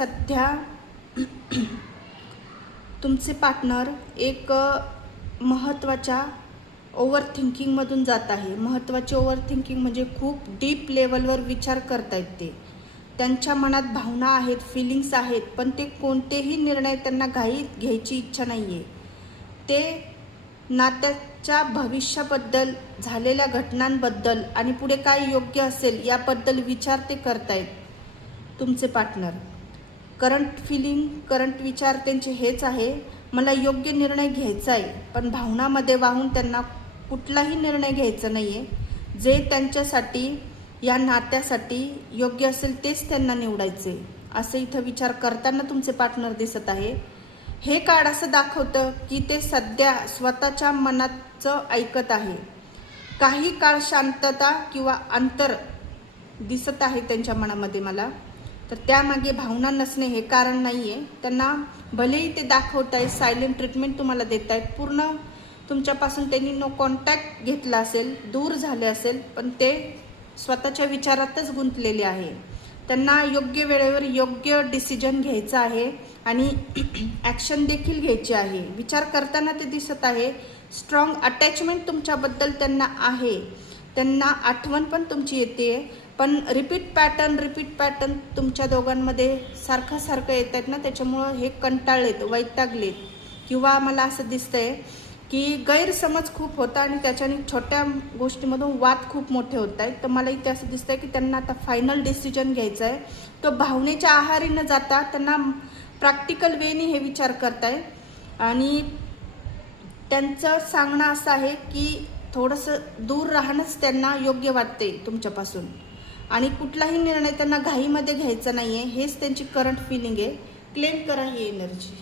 सध्या तुमचे पार्टनर एक महत्त्वाच्या ओव्हर थिंकिंगमधून जात आहे. महत्त्वाचे ओव्हर थिंकिंग म्हणजे खूप डीप लेवलवर विचार करतायत ते. त्यांच्या मनात भावना आहेत, फिलिंग्स आहेत, पण ते कोणतेही निर्णय त्यांना घाईत घ्यायची इच्छा नाही आहे. ते नात्याच्या भविष्याबद्दल, झालेल्या घटनांबद्दल आणि पुढे काय योग्य असेल याबद्दल विचार ते करतायत. तुमचे पार्टनर करंट फिलिंग, करंट विचार त्यांचे हेच आहे, मला योग्य निर्णय घ्यायचा आहे, पण भावनामध्ये वाहून त्यांना कुठलाही निर्णय घ्यायचा नाही आहे. जे त्यांच्यासाठी, या नात्यासाठी योग्य असेल तेच त्यांना निवडायचे, असं इथं विचार करताना तुमचे पार्टनर दिसत आहे. हे कार्ड असं दाखवतं की ते सध्या स्वतःच्या मनाचं ऐकत आहे. काही काळ शांतता किंवा अंतर दिसत आहे त्यांच्या मनामध्ये मला, तर त्यामागे भावना नसणे हे कारण नाही आहे. त्यांना भलेही ते दाखवत आहे, सायलेंट ट्रीटमेंट तुम्हाला देत आहेत, पूर्ण तुमच्यापासून त्यांनी नो कॉन्टॅक्ट घेतला असेल, दूर झाले असेल, पण ते स्वतःच्या विचारातच गुंतलेले आहे. त्यांना योग्य वेळेवर योग्य डिसिजन घ्यायचा आहे आणि ॲक्शन देखील घ्यायची आहे. विचार करताना ते दिसत आहे. स्ट्रॉंग अटॅचमेंट तुमच्याबद्दल त्यांना आहे. त्यांना आठवण पण तुमची येते, पण रिपीट पॅटर्न तुमच्या दोघांमध्ये सारखं येत आहेत ना, त्याच्यामुळं हे कंटाळलेत, वैतागलेत, किंवा मला असं दिसतंय की गैरसमज खूप होता आणि त्याच्याने छोट्या गोष्टीमधून वाद खूप मोठे होत आहेत. तर मला इथे असं दिसतंय की त्यांना आता फायनल डिसिजन घ्यायचा आहे. तो भावनेच्या आहारी न जाता त्यांना प्रॅक्टिकल वेनी हे विचार करताय आणि त्यांचं सांगणं असं आहे की थोडंसं दूर राहणंच त्यांना योग्य वाटते तुमच्यापासून, आणि कुठलाही निर्णय त्यांना घाईमध्ये घ्यायचा नाही आहे. हेच त्यांची करंट फिलिंग आहे. क्लेम करा ही एनर्जी.